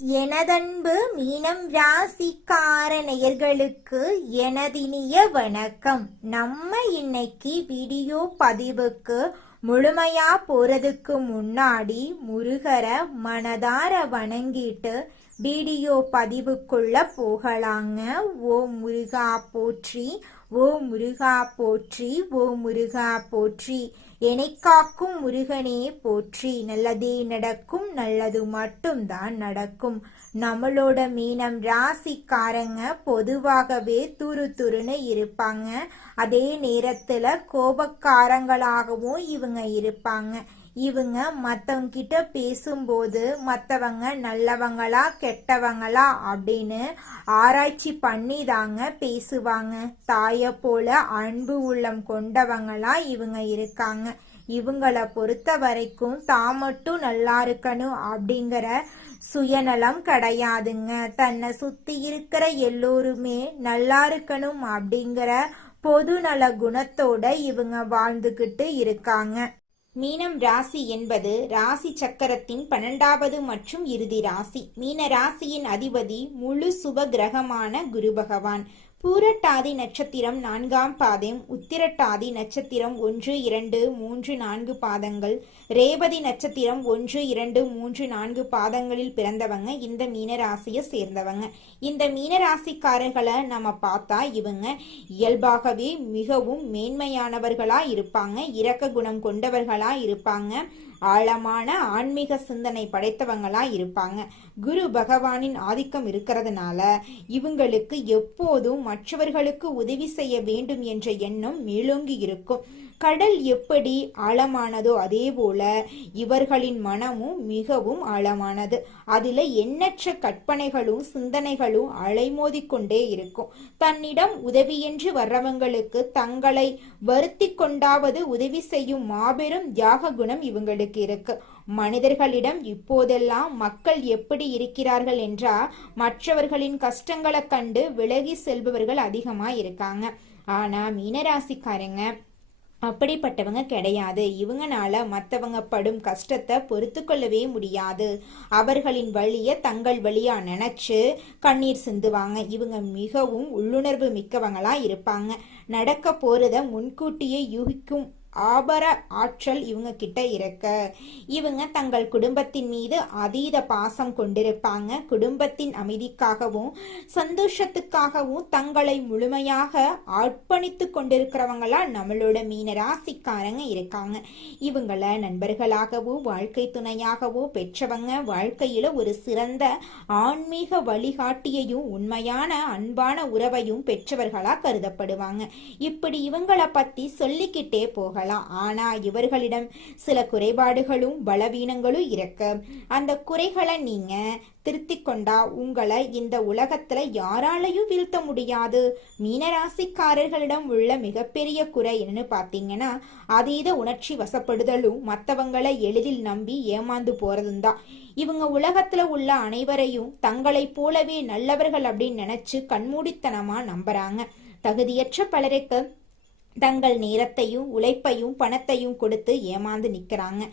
எனதன்பு மீனம் ராசிக்கார நேயர்களுக்கு எனதினிய வணக்கம். நம்ம இன்னைக்கு வீடியோ பதிவுக்கு முழுமையா போறதுக்கு முன்னாடி முருகரை மனதார வணங்கிட்டு வீடியோ பதிவுக்குள்ள போகலாங்க. ஓ முருகா போற்றி, ஓ முருகா போற்றி, ஓ முருகா போற்றி. என்னை காக்கும் முருகனே போற்றி. நல்லதே நடக்கும், நல்லது மட்டும்தான் நடக்கும். நம்மளோட மீனம் ராசிக்காரங்க பொதுவாகவே துருன்னு இருப்பாங்க. அதே நேரத்துல கோபக்காரங்களாகவும் இவங்க இருப்பாங்க. இவங்க மற்றவங்க கிட்ட பேசும்போது மற்றவங்க நல்லவங்களா கெட்டவங்களா அப்படின்னு ஆராய்ச்சி பண்ணி தாங்க பேசுவாங்க. தாயை போல அன்பு உள்ளம் கொண்டவங்களா இவங்க இருக்காங்க. இவங்கள பொறுத்த வரைக்கும் தான் மட்டும் நல்லா இருக்கணும் அப்படிங்கிற சுயநலம் கிடையாதுங்க. தன்னை சுத்தி இருக்கிற எல்லோருமே நல்லா இருக்கணும் அப்படிங்கிற பொதுநல குணத்தோட இவங்க வாழ்ந்துகிட்டு இருக்காங்க. மீனம் ராசி என்பது ராசி சக்கரத்தின் 12வது மற்றும் இறுதி ராசி. மீன ராசியின் அதிபதி முழு சுப கிரகமான குரு பகவான். பூரட்டாதி நட்சத்திரம் 4ஆம் பாதம், உத்திரட்டாதி நட்சத்திரம் 1, 2, 3, 4 பாதங்கள், ரேவதி நட்சத்திரம் 1, 2, 3, 4 பாதங்களில் பிறந்தவங்க இந்த மீனராசியை சேர்ந்தவங்க. இந்த மீனராசிக்காரர்களை நம்ம பார்த்தா இவங்க இயல்பாகவே மிகவும் மேன்மையானவர்களா இருப்பாங்க, இரக்க குணம் கொண்டவர்களா இருப்பாங்க, ஆழமான ஆன்மீக சிந்தனை படைத்தவங்களா இருப்பாங்க. குரு பகவானின் ஆதிக்கம் இருக்கிறதுனால இவங்களுக்கு எப்போதும் மற்றவர்களுக்கு உதவி செய்ய வேண்டும் என்ற எண்ணம் மேலோங்கி இருக்கும். கடல் எப்படி ஆழமானதோ அதே போல இவர்களின் மனமும் மிகவும் ஆழமானது. அதுல எண்ணற்ற கற்பனைகளும் சிந்தனைகளும் அலைமோதி கொண்டே இருக்கும். தன்னிடம் உதவியென்று வர்றவங்களுக்கு தங்களை வருத்தி கொண்டாவது உதவி செய்யும் மாபெரும் தியாக குணம் இவங்களுக்கு இருக்கு. மனிதர்களிடம் இப்போதெல்லாம் மக்கள் எப்படி இருக்கிறார்கள் என்றால் மற்றவர்களின் கஷ்டங்களை கண்டு விலகி செல்பவர்கள் அதிகமா இருக்காங்க. ஆனா மீனராசிக்காரங்க அப்படிப்பட்டவங்க கிடையாது. இவங்கனால மற்றவங்க படும் கஷ்டத்தை பொறுத்து கொள்ளவே முடியாது. அவர்களின் வழிய தங்கள் வழியா நினைச்சு கண்ணீர் சிந்துவாங்க. இவங்க மிகவும் உள்ளுணர்வு மிக்கவங்களா இருப்பாங்க. நடக்க போறத முன்கூட்டியே யூகிக்கும் ஆபர ஆற்றல் இவங்க கிட்ட இருக்க. இவங்க தங்கள் குடும்பத்தின் மீது அதீத பாசம் கொண்டிருப்பாங்க. குடும்பத்தின் அமைதிக்காகவும் சந்தோஷத்துக்காகவும் தங்களை முழுமையாக அர்ப்பணித்து கொண்டிருக்கிறவங்களா நம்மளோட மீனராசிக்காரங்க இருக்காங்க. இவங்கள நண்பர்களாகவோ வாழ்க்கை துணையாகவோ பெற்றவங்க வாழ்க்கையில ஒரு சிறந்த ஆன்மீக வழிகாட்டியையும் உண்மையான அன்பான உறவையும் பெற்றவர்களா கருதப்படுவாங்க. இப்படி இவங்களை பத்தி சொல்லிக்கிட்டே போகலாம். ஆனா இவர்களிடம் சில குறைபாடுகளும் பலவீனங்களும் இருக்கு. அந்த குறைகளை நீங்க திருத்திக் கொண்டா உங்களை இந்த உலகத்துல யாராலையும் வீழ்த்த முடியாது. மீனராசிக்காரர்களிடம் உள்ள மிகப்பெரிய குறை என்னன்னு பாத்தீங்கன்னா அதீத உணர்ச்சி வசப்படுதலும் மற்றவங்களை எளிதில் நம்பி ஏமாந்து போறதும் தான். இவங்க உலகத்துல உள்ள அனைவரையும் தங்களை போலவே நல்லவர்கள் அப்படின்னு நினைச்சு கண்மூடித்தனமா நம்புறாங்க. தகுதியற்ற பலருக்கு தங்கள் நேரத்தையும் உழைப்பையும் பணத்தையும் கொடுத்து ஏமாந்து நிற்கிறாங்க.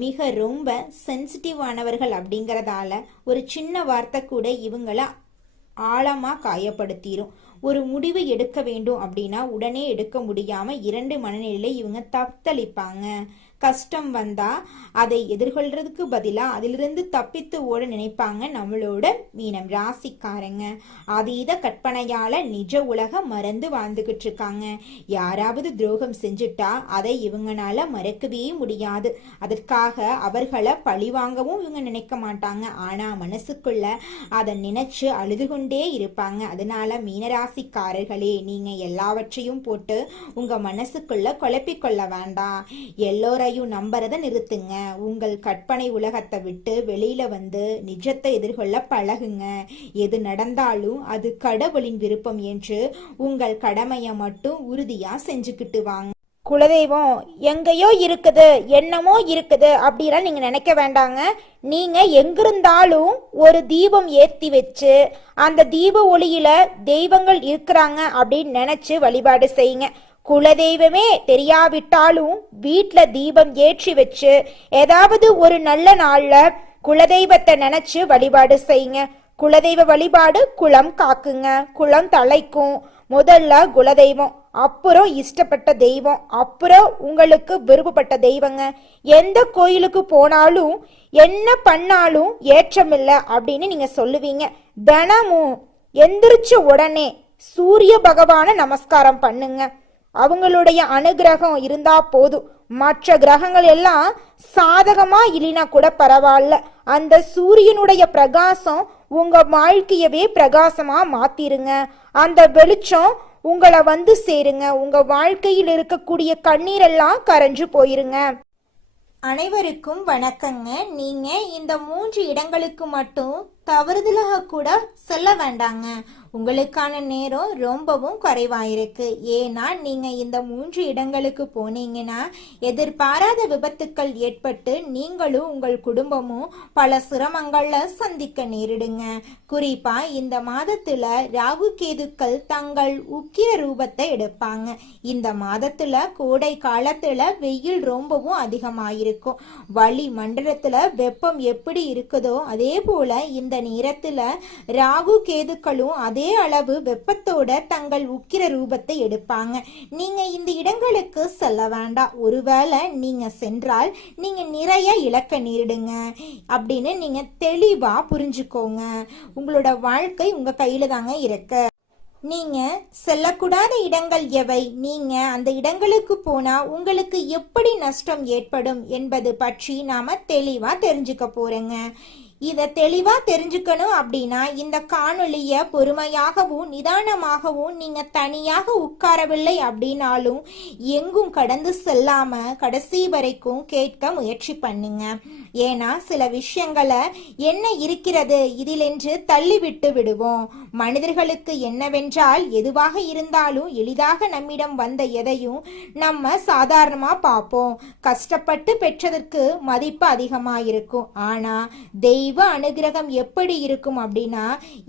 மிக ரொம்ப சென்சிட்டிவானவர்கள் அப்படிங்கிறதால ஒரு சின்ன வார்த்தை கூட இவங்களை ஆழமா காயப்படுத்திரும். ஒரு முடிவு எடுக்க வேண்டும் அப்படின்னா உடனே எடுக்க முடியாம 2 மனநிலையில இவங்க தத்தளிப்பாங்க. கஷ்டம் வந்தா அதை எதிர்கொள்றதுக்கு பதிலா அதிலிருந்து தப்பித்து ஓட நினைப்பாங்க நம்மளோட மீனம் ராசிக்காரங்க. அதீத கற்பனையால நிஜ உலக மறந்து வாழ்ந்துகிட்டு இருக்காங்க. யாராவது துரோகம் செஞ்சுட்டா அதை இவங்கனால மறக்கவே முடியாது. அதற்காக அவர்களை பழிவாங்கவும் இவங்க நினைக்க மாட்டாங்க. ஆனா மனசுக்குள்ள அதை நினைச்சு அழுது கொண்டே இருப்பாங்க. அதனால மீனராசிக்காரர்களே நீங்க எல்லாவற்றையும் போட்டு உங்க மனசுக்குள்ள குழப்பிக்கொள்ள வேண்டாம். எல்லோரையும் நம்பறத நிறுத்துங்க. உங்கள் கற்பனை உலகத்தை விட்டு வெளியில வந்து நிஜத்தை எதிர்கொள்ள பழகுங்க. எது நடந்தாலும் அது கடவுளின் விருப்பம் என்று உங்கள் கடமையை மட்டும் உறுதியா செஞ்சுக்கிட்டு வாங்க. குலதெய்வம் எங்கேயோ இருக்குது, என்னமோ இருக்குது அப்படிலாம் நீங்க நினைக்க வேண்டாங்க. நீங்க எங்கிருந்தாலும் ஒரு தீபம் ஏத்தி வச்சு அந்த தீப ஒளியில தெய்வங்கள் இருக்கிறாங்க அப்படின்னு நினைச்சு வழிபாடு செய்யுங்க. குலதெய்வமே தெரியாவிட்டாலும் வீட்டில் தீபம் ஏற்றி வச்சு ஏதாவது ஒரு நல்ல நாள்ல குலதெய்வத்தை நினைச்சு வழிபாடு செய்யுங்க. குலதெய்வ வழிபாடு குலம் காக்குங்க, குலம் தலைக்கும். முதல்ல குலதெய்வம், அப்புறம் இஷ்டப்பட்ட தெய்வம், அப்புறம் உங்களுக்கு விருப்பப்பட்ட தெய்வங்க. எந்த கோயிலுக்கு போனாலும் என்ன பண்ணாலும் ஏற்றமில்லை அப்படின்னு நீங்க சொல்லுவீங்க. தினமும் எந்திரிச்ச உடனே சூரிய பகவான நமஸ்காரம் பண்ணுங்க. அவங்களுடைய அனுகிரகம் இருந்தா போதும். மற்ற கிரகங்கள் எல்லாம் சாதகமா இல்லைனா கூட பரவாயில்ல, அந்த சூரியனுடைய பிரகாசம் உங்க வாழ்க்கையவே பிரகாசமா மாத்திருங்க. அந்த வெளிச்சம் உங்களை வந்து சேருங்க. உங்க வாழ்க்கையில் இருக்கக்கூடிய கண்ணீரெல்லாம் கரைஞ்சு போயிருங்க. அனைவருக்கும் வணக்கங்க. நீங்க இந்த 3 இடங்களுக்கு மட்டும் தவறுதலாக கூட செல்ல வேண்டாங்க. உங்களுக்கான நேரம் ரொம்பவும் குறைவாயிருக்கு. ஏன்னா நீங்க இந்த 3 இடங்களுக்கு போனீங்கன்னா எதிர்பாராத விபத்துக்கள் ஏற்பட்டு நீங்களும் உங்கள் குடும்பமும் பல சிரமங்கள்ல சந்திக்க நேரிடுங்க. குறிப்பா இந்த மாதத்துல ராகு கேதுக்கள் தங்கள் உக்கிர ரூபத்தை எடுப்பாங்க. இந்த மாதத்துல கோடை காலத்துல வெயில் ரொம்பவும் அதிகமாயிருக்கும். வளி மண்டலத்துல வெப்பம் எப்படி இருக்குதோ அதே போல இந்த நேரத்துல ராகு கேதுக்களும் அதே அளவு வெப்பத்தோட தங்கள் உக்கிர ரூபத்தை எடுப்பாங்க. நீங்க இந்த இடங்களுக்கு செல்ல வேண்டாம். ஒருவேளை நீங்க சென்றால் நீங்க நிறைய இழக்க நேரிடுங்க அப்படின்னு நீங்க தெளிவா புரிஞ்சுக்கோங்க. உங்களோட வாழ்க்கை உங்க கையில தாங்க இருக்கு. நீங்க செல்லக்கூடாத இடங்கள் எவை, நீங்க அந்த இடங்களுக்கு போனா உங்களுக்கு எப்படி நஷ்டம் ஏற்படும் என்பது பற்றி நாம தெளிவா தெரிஞ்சுக்க போறோங்க. இதை தெளிவா தெரிஞ்சுக்கணும் அப்படின்னா இந்த காணொளிய பொறுமையாகவும் நிதானமாகவும் நீங்க தனியாக உட்காரவில்லை அப்படின்னாலும் எங்கும் கடந்து செல்லாம கடைசி வரைக்கும் கேட்க முயற்சி பண்ணுங்க. ஏன்னா சில விஷயங்களை என்ன இருக்கிறது இதில் என்று தள்ளிவிட்டு விடுவோம். மனிதர்களுக்கு என்னவென்றால் எதுவாக இருந்தாலும் எளிதாக நம்மிடம் வந்த எதையும் நம்ம சாதாரணமா பார்ப்போம். கஷ்டப்பட்டு பெற்றதற்கு மதிப்பு அதிகமா இருக்கும். ஆனா தெய்வ அனுகிரகம் எப்படி இருக்கும் அப்படின்னா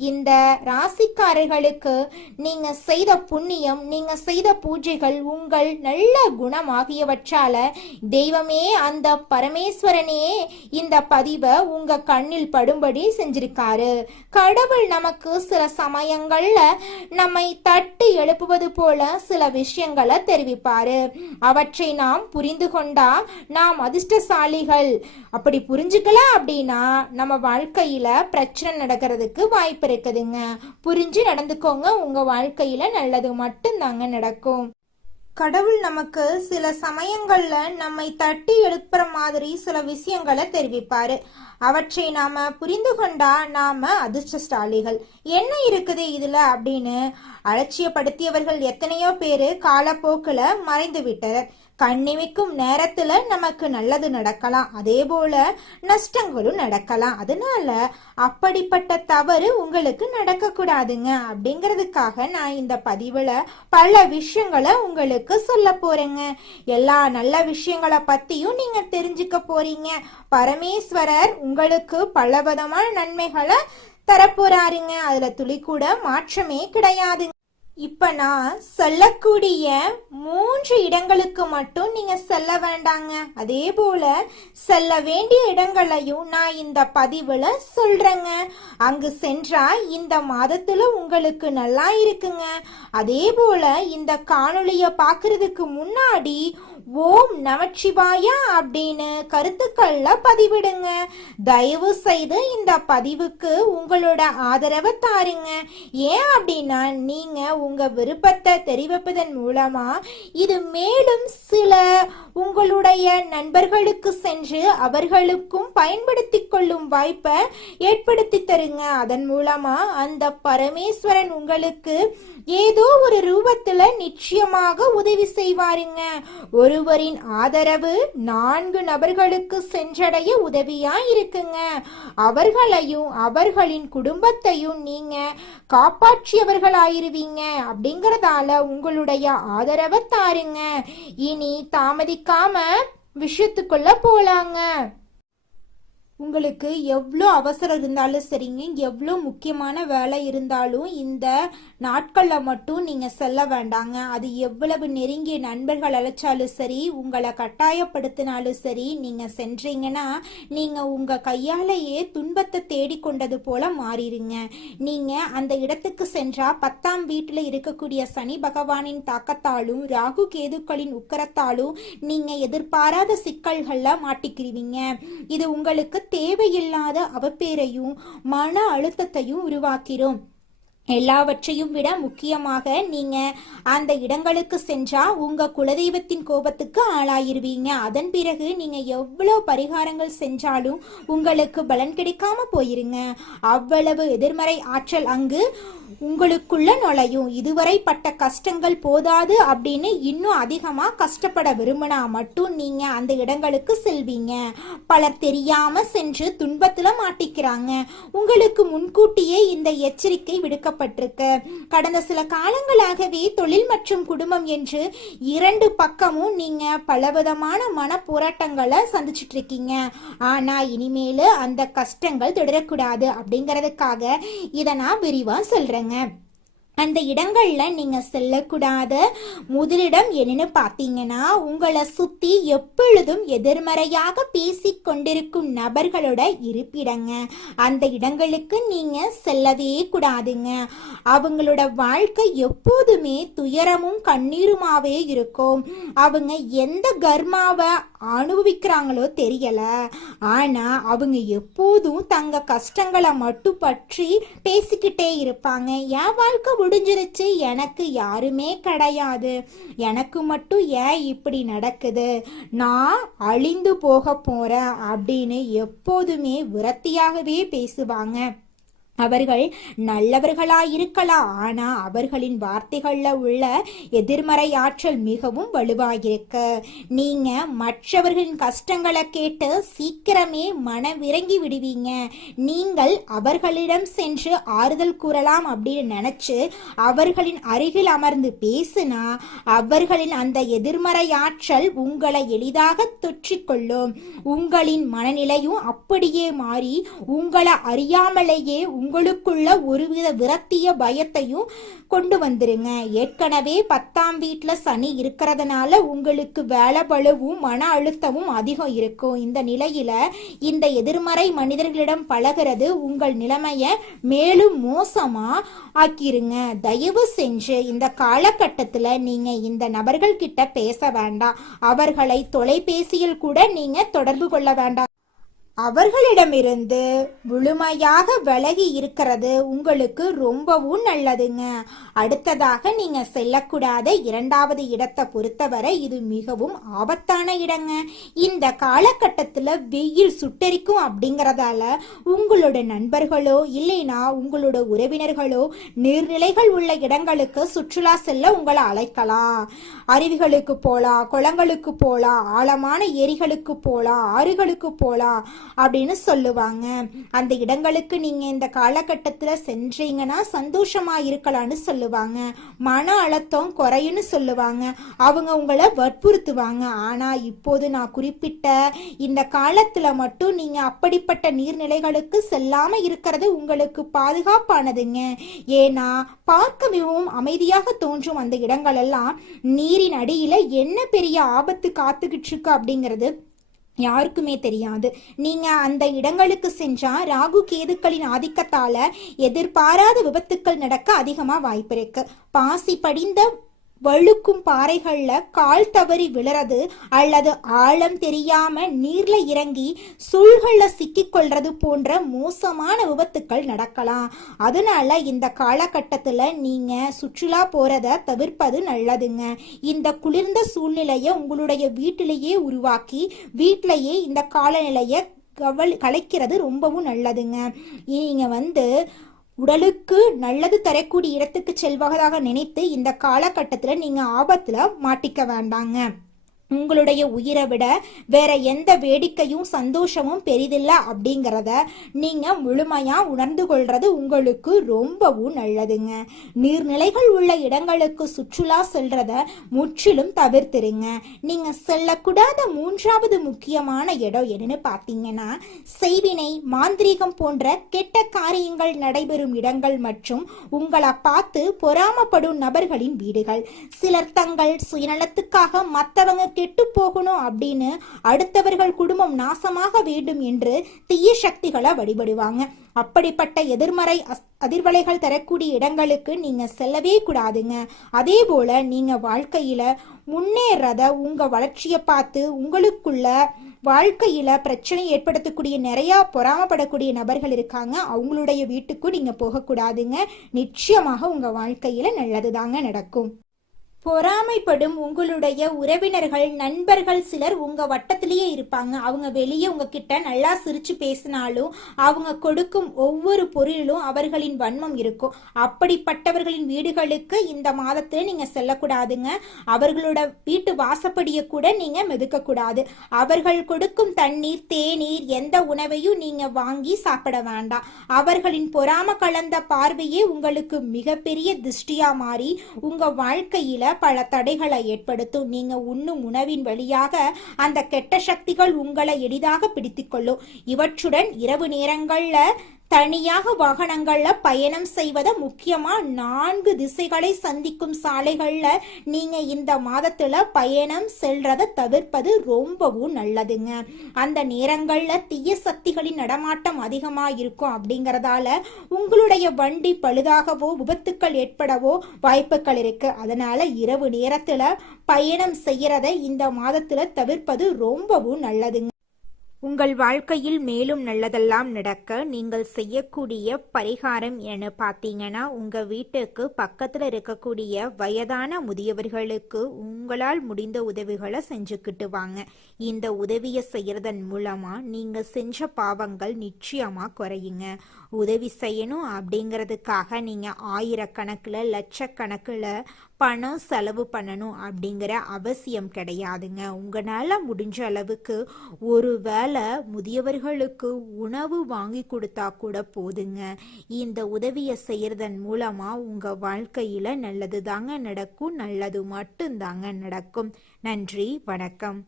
இந்த ராசிக்காரர்களுக்கு நீங்க செய்த புண்ணியம், நீங்க செய்த பூஜைகள், உங்கள் நல்ல குணம் ஆகியவற்றால தெய்வமே அந்த பரமேஸ்வரனே இந்த பதிவை உங்க கண்ணில் படும்படி செஞ்சிருக்காரு. கடவுள் நமக்கு சில சமயங்கள்ல நம்மை தட்டி எழுப்புவது போல சில விஷயங்களை தெரிவிப்பாரு. அவற்றை நாம் புரிந்து கொண்டா நாம் அதிர்ஷ்டசாலிகள். அப்படி புரிஞ்சுக்கல அப்படின்னா நம்ம வாழ்க்கையில பிரச்சனை நடக்கிறதுக்கு வாய்ப்பு இருக்குதுங்க. புரிஞ்சு நடந்துக்கோங்க. உங்க வாழ்க்கையில நல்லது மட்டும் தாங்க நடக்கும். கடவுள் நமக்கு சில சமயங்கள்ல நம்மை தட்டி எழுப்புற மாதிரி சில விஷயங்களை தெரிவிப்பாரு. அவற்றை நாம புரிந்து கொண்டா நாம அதிர்ஷ்டசாலிகள். என்ன இருக்குது இதுல அப்படின்னு அலட்சியப்படுத்தியவர்கள் எத்தனையோ பேரு காலப்போக்குல மறைந்து விட்டனர். கண்ணிமைக்கும் நேரத்துல நமக்கு நல்லது நடக்கலாம், அதே போல நஷ்டங்களும் நடக்கலாம். அதனால அப்படிப்பட்ட தவறு உங்களுக்கு நடக்க கூடாதுங்க. அப்படிங்கிறதுக்காக நான் இந்த பதிவுல பல விஷயங்களை உங்களுக்கு சொல்ல போறேங்க. எல்லா நல்ல விஷயங்களை பத்தியும் நீங்க தெரிஞ்சுக்க போறீங்க. பரமேஸ்வரர் உங்களுக்கு பலவிதமான நன்மைகளை தரப்போறாருங்க. அதுல துளி கூட மாற்றமே கிடையாது. இப்ப நான் சொல்லக்கூடிய 3 இடங்களுக்கு மட்டும் நீங்க செல்ல வேண்டாங்க. அதே போல செல்ல வேண்டிய இடங்களையும் நான் இந்த பதிவுல சொல்றேங்க. அங்கு சென்றா இந்த மாதத்துல உங்களுக்கு நல்லா இருக்குங்க. அதே போல இந்த காணொளிய பாக்குறதுக்கு முன்னாடி ஓம் நமச்சிவாயா அப்படின்னு கருத்துக்கள்ல பதிவிடுங்க. தயவு செய்து இந்த பதிவுக்கு உங்களோட ஆதரவை தாருங்க. ஏன் அப்படின்னா நீங்க உங்க விருப்பத்தை தெரிவிப்பதன் மூலமா இது மேலும் சில உங்களுடைய நண்பர்களுக்கு சென்று அவர்களுக்கும் பயன்படுத்தி கொள்ளும் வாய்ப்பை ஏற்படுத்தி தருங்க. அதன் மூலமா அந்த பரமேஸ்வரன் உங்களுக்கு ஏதோ ஒரு ரூபத்துல நிச்சயமாக உதவி செய்வாருங்க. ஒருவரின் ஆதரவு 4 நபர்களுக்கு சென்றடைய உதவியா இருக்குங்க. அவர்களையும் அவர்களின் குடும்பத்தையும் நீங்க காப்பாற்றியவர்களாயிருவீங்க. அப்படிங்கறதால உங்களுடைய ஆதரவை தாருங்க. இனி தாமதிக்காம விஷயத்துக்குள்ள போலாங்க. உங்களுக்கு எவ்வளோ அவசரம் இருந்தாலும் சரிங்க, எவ்வளோ முக்கியமான வேலை இருந்தாலும் இந்த நாட்களில் மட்டும் நீங்கள் செல்ல வேண்டாங்க. அது எவ்வளவு நெருங்கிய நண்பர்கள் அழைச்சாலும் சரி, உங்களை கட்டாயப்படுத்தினாலும் சரி, நீங்கள் சென்றீங்கன்னா நீங்கள் உங்கள் கையாலேயே துன்பத்தை தேடிக்கொண்டது போல மாறிடுங்க. நீங்கள் அந்த இடத்துக்கு சென்றால் 10ஆம் வீட்டில் இருக்கக்கூடிய சனி பகவானின் தாக்கத்தாலும் ராகு கேதுக்களின் உக்கரத்தாலும் நீங்கள் எதிர்பாராத சிக்கல்களில் மாட்டிக்கிறீங்க. இது உங்களுக்கு தேவையில்லாத அவப்பேரையும் மன அழுத்தத்தையும் உருவாக்கிறோம். எல்லாவற்றையும் விட முக்கியமாக நீங்க அந்த இடங்களுக்கு சென்றா உங்க குலதெய்வத்தின் கோபத்துக்கு ஆளாயிருவீங்க. அதன் பிறகு நீங்க எவ்வளவு பரிகாரங்கள் செஞ்சாலும் உங்களுக்கு பலன் கிடைக்காம போயிருங்க. அவ்வளவு எதிர்மறை ஆற்றல் அங்கு உங்களுக்குள்ள நுழையும். இதுவரை பட்ட கஷ்டங்கள் போதாது அப்படின்னு இன்னும் அதிகமா கஷ்டப்பட விரும்பினா மட்டும் நீங்க அந்த இடங்களுக்கு செல்வீங்க. பலர் தெரியாம சென்று துன்பத்துல மாட்டிக்கிறாங்க. உங்களுக்கு முன்கூட்டியே இந்த எச்சரிக்கை விடுக்கப்பட்டிருக்கு. கடந்த சில காலங்களாகவே தொழில் மற்றும் குடும்பம் என்று இரண்டு பக்கமும் நீங்க பலவிதமான மன போராட்டங்களை சந்திச்சுட்டு இருக்கீங்க. ஆனா இனிமேலு அந்த கஷ்டங்கள் தொடரக்கூடாது அப்படிங்கறதுக்காக இதை நான் விரிவா சொல்றேங்க. அந்த இடங்கள்ல நீங்க செல்லக்கூடாத முதலிடம் என்னன்னு பாத்தீங்கன்னா, உங்களை சுத்தி எப்பொழுதும் எதிர்மறையாக பேசிக் கொண்டிருக்கும் நபர்களோட இருப்பிடங்க. அந்த இடங்களுக்கு நீங்க செல்லவே கூடாதுங்க. அவங்களோட வாழ்க்கை எப்போதுமே துயரமும் கண்ணீருமாவே இருக்கும். அவங்க எந்த கர்மாவை அனுபவிக்கிறாங்களோ தெரியல, ஆனா அவங்க எப்போதும் தங்க கஷ்டங்களை மட்டும் பற்றி பேசிக்கிட்டே இருப்பாங்க. என் வாழ்க்கை முடிஞ்சிருச்சு, எனக்கு யாருமே கிடையாது, எனக்கு மட்டும் ஏன் இப்படி நடக்குது, நான் அழிந்து போக போறேன் அப்படின்னு எப்போதுமே விரக்தியாகவே பேசுவாங்க. அவர்கள் நல்லவர்களாயிருக்கலாம், ஆனா அவர்களின் வார்த்தைகள்ல உள்ள எதிர்மறை ஆற்றல் மிகவும் வலுவாயிருக்கு. நீங்க மற்றவர்களின் கஷ்டங்களை கேட்டு சீக்கிரமே மனவிறங்கி விடுவீங்க. நீங்கள் அவர்களிடம் சென்று ஆறுதல் கூறலாம் அப்படின்னு நினைச்சு அவர்களின் அருகில் அமர்ந்து பேசினா அவர்களின் அந்த எதிர்மறை ஆற்றல் உங்களை எளிதாக தொற்றிக்கொள்ளும். உங்களின் மனநிலையும் அப்படியே மாறி உங்களை அறியாமலேயே உங்களுக்குள்ள ஒருவித விரக்திய பயத்தையும் கொண்டு வந்துருங்க. ஏற்கனவே 10ஆம் வீட்டுல சனி இருக்கிறதுனால உங்களுக்கு வேலை பளுவும் மன அழுத்தமும் அதிகம் இருக்கும். இந்த நிலையில இந்த எதிர்மறை மனிதர்களிடம் பழகிறது உங்கள் நிலைமைய மேலும் மோசமா ஆக்கிருங்க. தயவு செஞ்சு இந்த காலகட்டத்துல நீங்க இந்த நபர்கள் கிட்ட பேச வேண்டாம். அவர்களை தொலைபேசியில் கூட நீங்க தொடர்பு கொள்ள வேண்டாம். அவர்களிடமிருந்து முழுமையாக விலகி இருக்கிறது உங்களுக்கு ரொம்பவும் நல்லதுங்க. அடுத்ததாக நீங்க செல்லக்கூடாத 2வது இடத்தை பொறுத்தவரை இது மிகவும் ஆபத்தான இடங்க. இந்த காலகட்டத்துல வெயில் சுட்டரிக்கும் அப்படிங்கறதால உங்களோட நண்பர்களோ இல்லைனா உங்களோட உறவினர்களோ நீர்நிலைகள் உள்ள இடங்களுக்கு சுற்றுலா செல்ல உங்களை அழைக்கலாம். அருவிகளுக்கு போலாம், குளங்களுக்கு போலாம், ஆழமான ஏரிகளுக்கு போலாம், ஆறுகளுக்கு போலாம் அப்படின்னு சொல்லுவாங்க. அந்த இடங்களுக்கு நீங்க இந்த காலகட்டத்துல சென்றீங்கன்னா சந்தோஷமா இருக்கலாம்னு சொல்லுவாங்க. மன அழுத்தம் குறையும்னு சொல்லுவாங்க. அவங்க உங்களை வற்புறுத்துவாங்க. ஆனா இப்போது நான் குறிப்பிட்ட இந்த காலத்துல மட்டும் நீங்க அப்படிப்பட்ட நீர்நிலைகளுக்கு செல்லாம இருக்கிறது உங்களுக்கு பாதுகாப்பானதுங்க. ஏன்னா பார்க்க மிகவும் அமைதியாக தோன்றும் அந்த இடங்கள் எல்லாம் நீரின் அடியில என்ன பெரிய ஆபத்து காத்துக்கிட்டு இருக்கு அப்படிங்கிறது யாருக்குமே தெரியாது. நீங்க அந்த இடங்களுக்கு சென்றா ராகு கேதுக்களின் ஆதிக்கத்தால எதிர்பாராத விபத்துக்கள் நடக்க அதிகமா வாய்ப்பு இருக்கு. பாசி படிந்த வழுக்கும் பாறைகள்ல கால் தவறி விழுறது அல்லது ஆழம் தெரியாம நீர்ல இறங்கி சூழ்கள்ல சிக்கிக்கொள்றது போன்ற மோசமான விபத்துக்கள் நடக்கலாம். அதனால இந்த காலகட்டத்துல நீங்க சுற்றுலா போறத தவிர்ப்பது நல்லதுங்க. இந்த குளிர்ந்த சூழ்நிலையை உங்களுடைய வீட்டிலேயே உருவாக்கி வீட்டிலேயே இந்த காலநிலையை கலைக்கிறது ரொம்பவும் நல்லதுங்க. நீங்க உடலுக்கு நல்லது தரக்கூடிய இடத்துக்கு செல்வதாக நினைத்து இந்த காலகட்டத்தில் நீங்க ஆபத்துல மாட்டிக்க வேண்டாங்க. உங்களுடைய உயிரை விட வேற எந்த வேடிக்கையும் சந்தோஷமும் பெரிதில்ல அப்படிங்கிறத நீங்க முழுமையா உணர்ந்து கொள்றது உங்களுக்கு ரொம்பவும் நல்லதுங்க. நீர்நிலைகள் உள்ள இடங்களுக்கு சுற்றுலா செல்றத முற்றிலும் தவிர்த்துருங்க. நீங்க செல்லக்கூடாத மூன்றாவது முக்கியமான இடம் என்னன்னு பார்த்தீங்கன்னா செய்வினை, மாந்திரீகம் போன்ற கெட்ட காரியங்கள் நடைபெறும் இடங்கள் மற்றும் உங்களை பார்த்து பொறாமப்படும் நபர்களின் வீடுகள். சிலர் தங்கள் சுயநலத்துக்காக மற்றவங்க கெட்டு போகணும் அப்படின்னு அடுத்தவர்கள் குடும்பம் நாசமாக வேண்டும் என்று தீய சக்திகளை வழிபடுவாங்க. அப்படிப்பட்ட எதிர்மறை அதிர்வலைகள் தரக்கூடிய இடங்களுக்கு நீங்க செல்லவே கூடாதுங்க. அதே போல நீங்க வாழ்க்கையில முன்னேறத உங்க வளர்ச்சியை பார்த்து உங்களுக்குள்ள வாழ்க்கையில பிரச்சனை ஏற்படுத்தக்கூடிய நிறைய பொறாமப்படக்கூடிய நபர்கள் இருக்காங்க. அவங்களுடைய வீட்டுக்கும் நீங்க போகக்கூடாதுங்க. நிச்சயமாக உங்க வாழ்க்கையில நல்லதுதாங்க நடக்கும். பொறாமைப்படும் உங்களுடைய உறவினர்கள், நண்பர்கள் சிலர் உங்க வட்டத்திலேயே இருப்பாங்க. அவங்க வெளியே உங்ககிட்ட நல்லா சிரிச்சு பேசினாலும் அவங்க கொடுக்கும் ஒவ்வொரு பொருளிலும் அவர்களின் வன்மம் இருக்கும். அப்படிப்பட்டவர்களின் வீடுகளுக்கு இந்த மாதத்துல நீங்க செல்லக்கூடாதுங்க. அவர்களோட வீட்டு வாசப்படியை கூட நீங்க மிதிக்க கூடாது. அவர்கள் கொடுக்கும் தண்ணீர், தேநீர், எந்த உணவையும் நீங்க வாங்கி சாப்பிட வேண்டாம். அவர்களின் பொறாம கலந்த பார்வையே உங்களுக்கு மிகப்பெரிய திருஷ்டியா மாறி உங்க வாழ்க்கையில பல தடைகளை ஏற்படுத்தும். நீங்க உண்ணும் உணவின் வழியாக அந்த கெட்ட சக்திகள் உங்களை எளிதாக பிடித்துக்கொள்ளும். இவற்றுடன் இரவு நேரங்கள்ல தனியாக வாகனங்கள்ல பயணம் செய்வத, முக்கியமா 4 திசைகளை சந்திக்கும் சாலைகள்ல நீங்க இந்த மாதத்துல பயணம் செல்றத தவிர்ப்பது ரொம்பவும் நல்லதுங்க. அந்த நேரங்கள்ல தீய சக்திகளின் நடமாட்டம் அதிகமா இருக்கும். அப்படிங்கறதால உங்களுடைய வண்டி பழுதாகவோ விபத்துக்கள் ஏற்படவோ வாய்ப்புகள் இருக்கு. அதனால இரவு நேரத்துல பயணம் செய்யறத இந்த மாதத்துல தவிர்ப்பது ரொம்பவும் நல்லதுங்க. உங்கள் வாழ்க்கையில் மேலும் நல்லதெல்லாம் நடக்க நீங்கள் செய்யக்கூடிய பரிகாரம் என்ன பார்த்தீங்கன்னா, உங்கள் வீட்டுக்கு பக்கத்தில் இருக்கக்கூடிய வயதான முதியவர்களுக்கு உங்களால் முடிந்த உதவிகளை செஞ்சுக்கிட்டு வாங்க. இந்த உதவியை செய்யறதன் மூலமாக நீங்கள் செஞ்ச பாவங்கள் நிச்சயமாக குறையுங்க. உதவி செய்யணும் அப்படிங்கிறதுக்காக நீங்கள் ஆயிரக்கணக்கில் லட்சக்கணக்கில் பணம் செலவு பண்ணணும் அப்படிங்கிற அவசியம் கிடையாதுங்க. உங்களால் முடிஞ்ச அளவுக்கு ஒரு வேளை முதியவர்களுக்கு உணவு வாங்கி கொடுத்தா கூட போதுங்க. இந்த உதவியை செய்யறதன் மூலமா உங்க வாழ்க்கையில நல்லது தாங்க நடக்கும். நல்லது மட்டும் தாங்க நடக்கும். நன்றி, வணக்கம்.